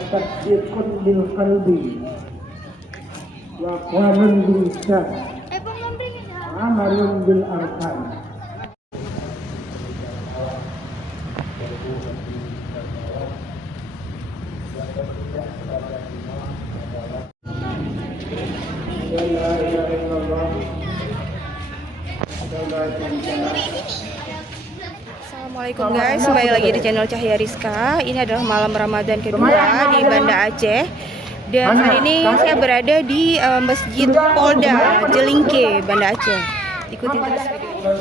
tasdiqun bil qalbi wa qawlun bil lisan amalun bil arkan. Assalamualaikum guys, kembali lagi di channel Cahya Rizka. Ini adalah malam Ramadan kedua di Banda Aceh. Dan hari ini saya berada di Masjid Polda Jelingke, Banda Aceh. Ikuti terus video.